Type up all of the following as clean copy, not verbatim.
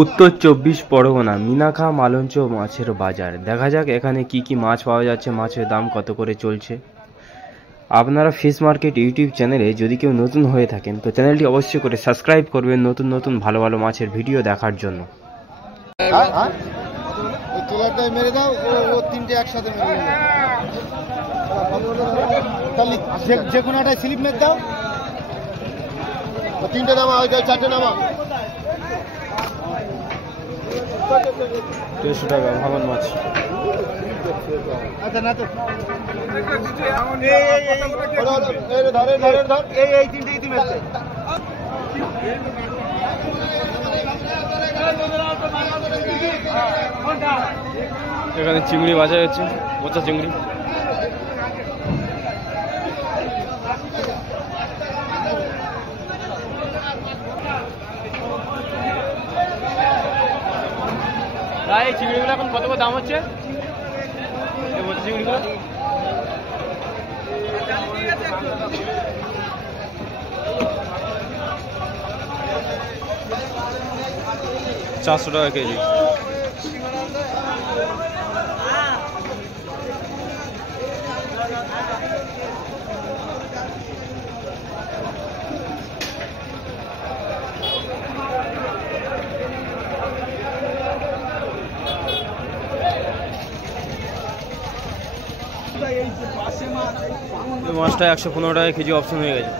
উত্তর ২৪ পরগনা মিনাখা মালঞ্চ মাছের বাজার। দেখা যাক এখানে কি কি মাছ পাওয়া যাচ্ছে, মাছের দাম কত করে চলছে। আপনারা ফিশ মার্কেট ইউটিউব চ্যানেলে যদি কেউ নতুন হয়ে থাকেন তো চ্যানেলটি অবশ্যই করে সাবস্ক্রাইব করবেন নতুন নতুন ভালো ভালো মাছের ভিডিও দেখার জন্য। মেরে দাও, ও তিনটে একসাথে মেরে দাও, যে কোনো একটা স্লিপ মেরে দাও, তিনটে নামা, চারটে নামা। 150 টাকা ভাঙন মাছ। আচ্ছা না তো এই তিনটে ইতি মেরে দাও। এখানে চিংড়ি বাজার হচ্ছে, পচা চিংড়ি। এই চিংড়িগুলো এখন কত দাম হচ্ছে? এই পচা চিংড়িগুলো 400 টাকা কেজি। মাছটা 115 টাকা কেজি অপশন হয়ে গেছে।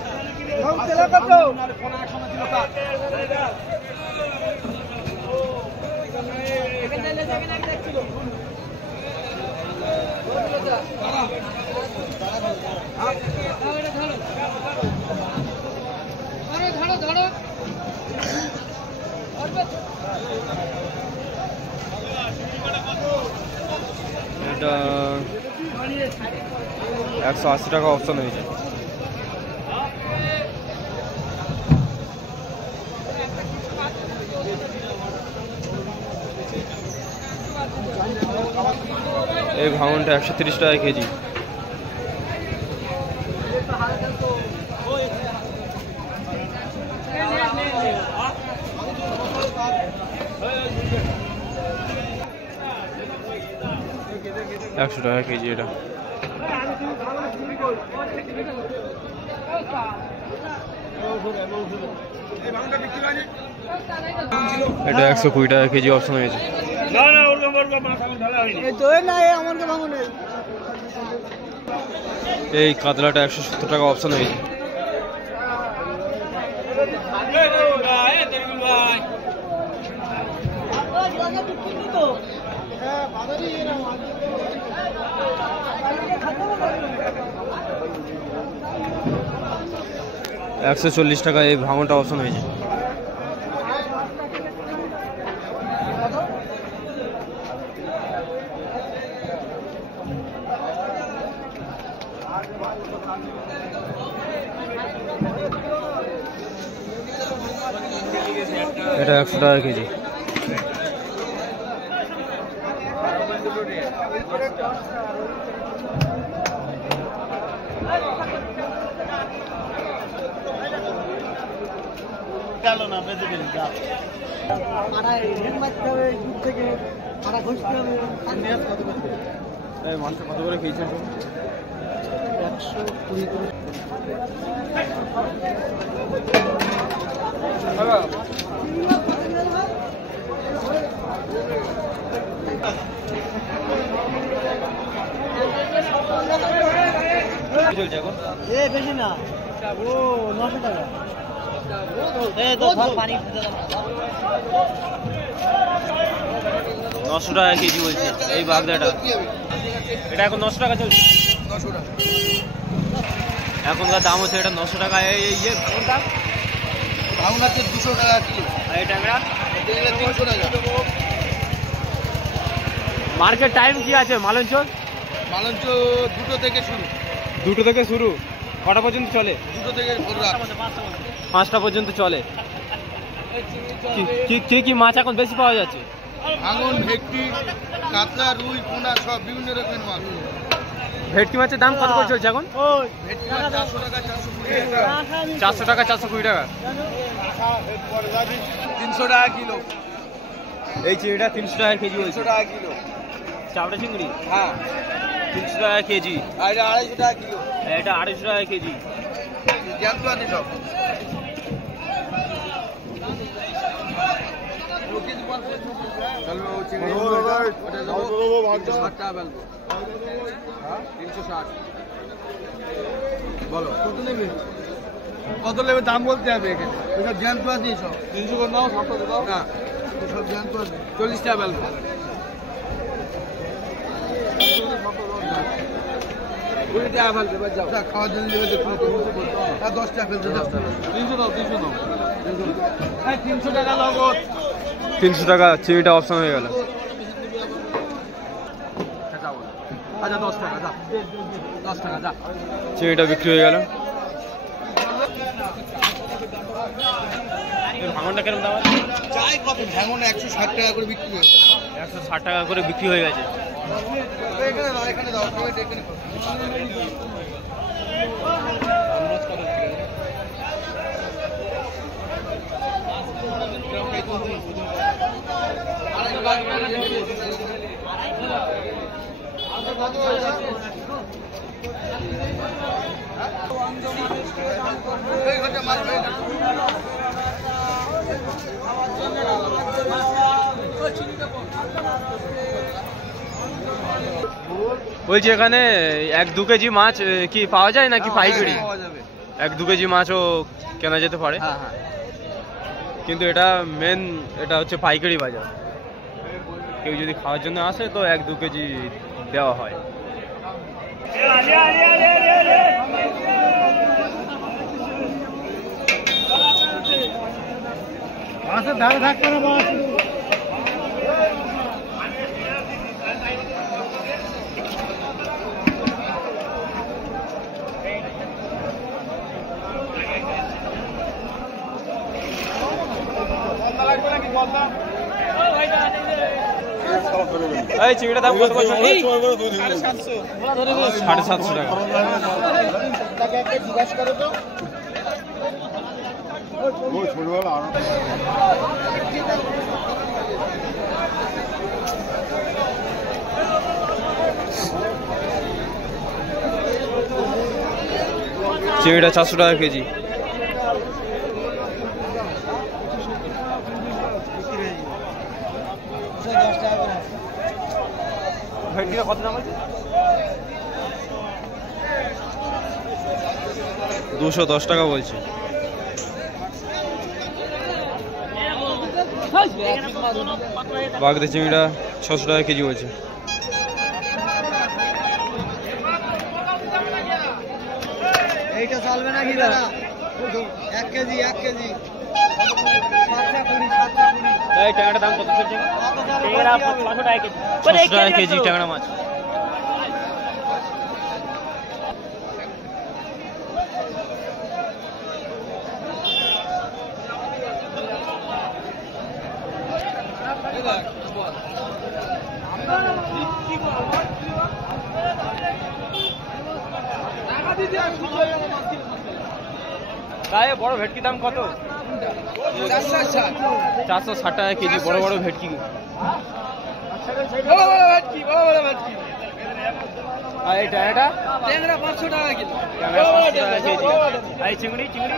এটা 180 টাকা অপশন হয়েছে। এই ভাঙনটা 130 টাকা কেজি। টাকা কেজি এটা। এটা 120 টাকা কেজি অপশন হয়েছে। এই কাতলাটা 170 টাকা অপশন হয়েছে। $140 টাকা এই ভাঙনটা অপশন হয়েছে। এটা 100 টাকা কেজি। মাছটা কত করে খেয়েছেন? 120 চলছে এখন? বেশি না, ও 900 টাকা। 900 টাকা কেজি বলছে এই বাগদাটা। এটা এখন 900 টাকা চলছে। এখনকার দাম হচ্ছে এটা 900 টাকা। এই ভাঙনটা ভাঙন আছে 200 টাকা কিলো। আর এই ট্যাংরা 300 টাকা। মার্কেট টাইম কি আছে মালঞ্চ? মালঞ্চ 2টো থেকে শুরু। 2টো থেকে শুরু, কটা পর্যন্ত চলে? 2টো থেকে 5টা পর্যন্ত চলে। কি কি মাছ এখন বেশি পাওয়া যাচ্ছে? ভাঙন, ভেটকি, কাতলা, রুই, পোনা সব বিভিন্ন রকমের মাছ। ভেটকি মাছের দাম কত করে চলছে এখন? ভেটকি মাছ 400 টাকা, 420 টাকা। 400 টাকা, 420 টাকা। 300 টাকা কিলো। এই চিংড়িটা 300 টাকা কেজি বলছে। 300 টাকা কিলো। চাপড়া চিংড়ি হ্যাঁ 300 টাকা কেজি। আর এটা 250 টাকা কিলো। এটা 250 টাকা কেজি। জ্যান্ত আছে সব। চলবে ও চিংড়ি। ওটা দেবো 60 টাকা বেলবো। হ্যাঁ 360। বলো কত নেবে? কত নেবে দাম বলতে হবে এখানে। এসব জ্যান্ত আছে সব। 300 করে দাও, 700 দাও। না সব জ্যান্ত আছে। 40 টাকা বেলবো। 20 টাকা ফেলতে বাদ যাও। খাওয়ার জন্য নেবে দেখো। 10 টাকা ফেলতে দাও। 300 দাও, 300 দাও। 300 টাকা নগদ। 300 টাকা চিংড়িটা অপশন হয়ে গেল। আচ্ছা 10 টাকা যা। 10 টাকা যা। চিংড়িটা বিক্রি হয়ে গেল। ভাঙনটা কেমন দাম আছে? চাই কত? ভাঙন 160 টাকা করে বিক্রি হয়েছে। 160 টাকা করে বিক্রি হয়ে গেছে। এখানে দাও, এখানে দাও। এখানে বলছি এখানে 1-2 কেজি মাছ কি পাওয়া যায় নাকি পাইকারি? পাওয়া যাবে। 1-2 কেজি মাছও কেনা যেতে পারে। হ্যাঁ হ্যাঁ কিন্তু এটা মেন, এটা হচ্ছে পাইকারি বাজার। কেউ যদি খাওয়ার জন্য আসে তো 1-2 কেজি দেওয়া হয়। মাছের ধারে থাকবে না মাছ। এই চিংড়িটার দাম কত বলছো? 750 টাকা। জিজ্ঞাসা করো তো। চিংড়িটা 400 টাকা কেজি। ভেটকিটা কত দাম আছে? 210 টাকা বলছে। বাগদা চিংড়িটা 600 টাকা কেজি বলছে। এইটা চলবে না কি দাদা? 1 কেজি 1 কেজি। এই ট্যাংরাটার দাম কত চলছে? ট্যাংরা 500 টাকা কেজি। 500 টাকা কেজি ট্যাংরা মাছ। গায়ে বড় ভেটকি দাম কত? 460 টাকা কেজি বড় বড় ভেটকি। আর এই ট্যাংরা? ট্যাংরা 500 টাকা কিলো। ট্যাংরা 500 টাকা কেজি। আর এই চিংড়ি? চিংড়ি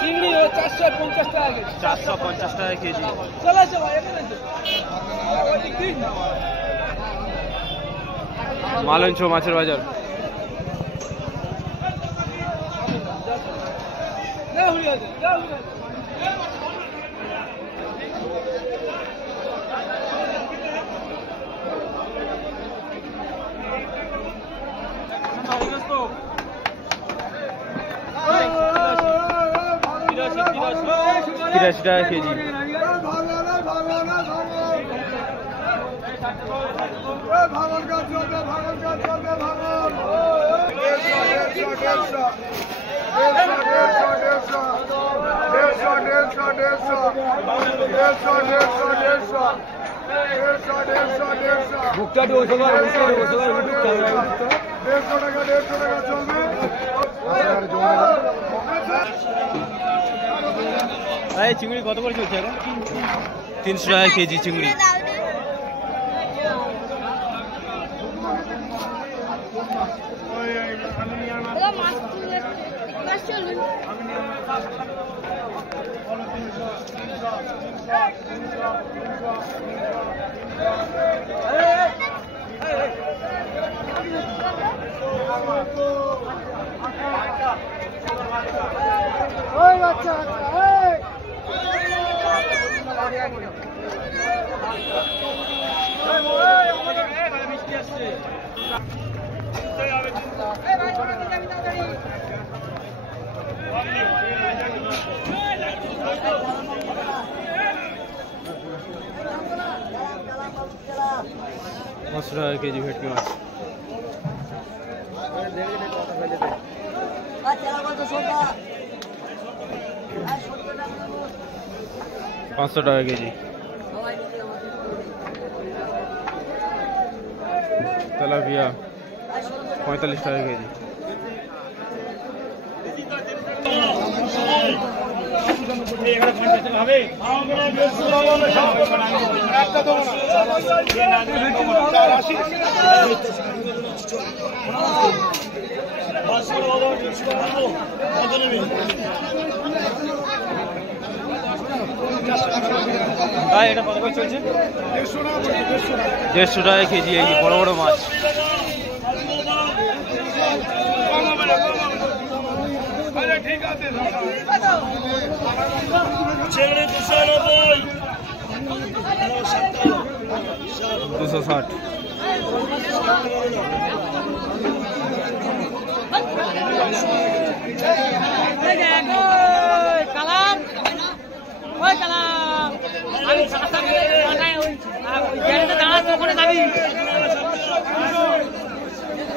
চিংড়ি 450 টাকা কেজি। 450 টাকা কেজি। চলে আসো ভাই এখানে। মালঞ্চ মাছের বাজার। তিরাশি টাকা কেজি। চিংড়ি কত করে চলছে এখন? 300 টাকা কেজি চিংড়ি। পাঁচশো টাকা কেজি ভেটকি মাছ। 500 টাকা কেজি। তেলাপিয়া 45 টাকা কেজি। এটা কত করে চলছে? 150 টাকা কেজি এই বড় বড় মাছ। ঠিক আছে 260।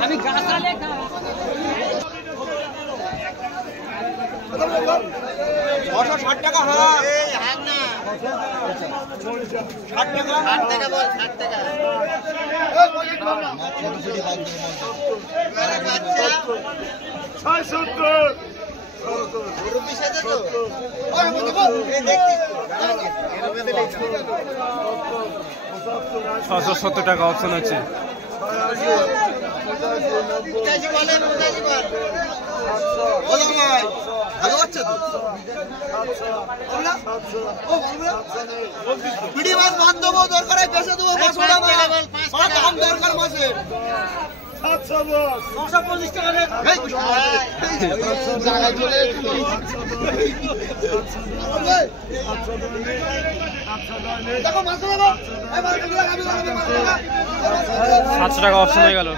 আমি গাছালে 60 টাকা হাত না 60 টাকা 60 টাকা বল 60 টাকা ছোট ছোট বাচ্চা 670 রুপি সাথে তো ওই এই দেখতি 670 টাকা অপশন আছে। ভালো বাচ্চা তো পিড়ি মাছ বাঁধ দেবো দরকার হয় বেঁচে দেবো মাছ দাম দরকার মাছের 950 টাকা জায়গায় চলে 700 টাকা অপশন হয়ে গেল।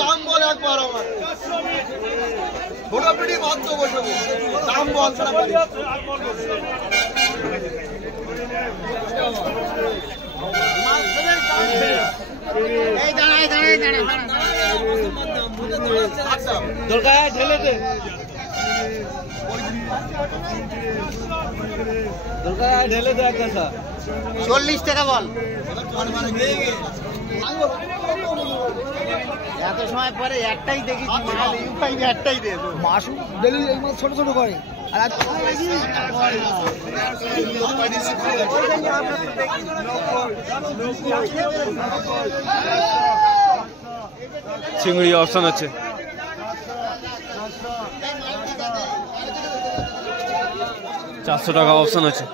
দাম বল একবার আমার ছোট পিড়ি বন্ধ বসবো দাম বল দরকার ঢেলে দে দরকার ঢেলে দে একটা 40 টাকা বল এত সময় পরে একটাই দেখি একটাই দে মাছ ডেলি এই মাছ ছোট ছোট করে আর চিংড়ি অপশন আছে। 400 টাকা অপশন আছে।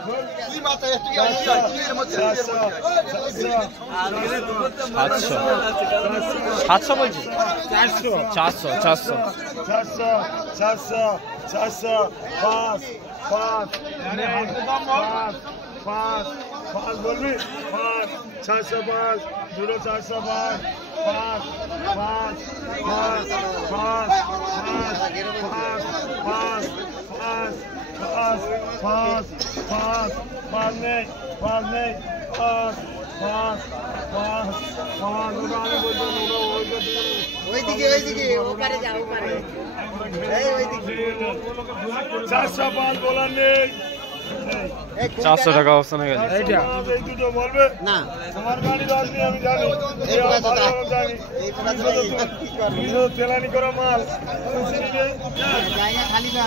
700 বলছি 400 5 বলবি 5 605 0405 5 5 5 5 5 5 5 5 5 নেই 5 নেই 5 5 5 5 আমি বলবো ওইদিকে ওপারে যাও ওপারে এই ওইদিকে 405 বলার নেই 400 টাকা অপশন হয়ে গেছে। এই দুটো বলবে না আমার গাড়ি আসনি আমি জানি এই পুরা তো জানি এই পুরা তো কি করবে তুমি তো তেলানি করা মাল জায়গা খালি না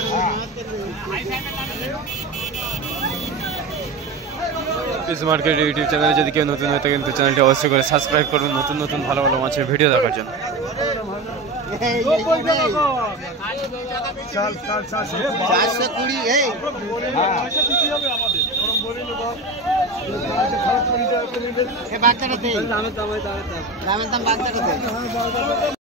ফিশ মার্কেট ইউটিউব চ্যানেলে যদি কেউ নতুন হয়ে থাকেন তো চ্যানেলটি অবশ্যই করে সাবস্ক্রাইব করুন নতুন নতুন ভালো ভালো মাছের ভিডিও দেখার জন্য। চাল চাল চাল 420 এই বাচ্চাটা দে দামের দাম বাচ্চাটা দে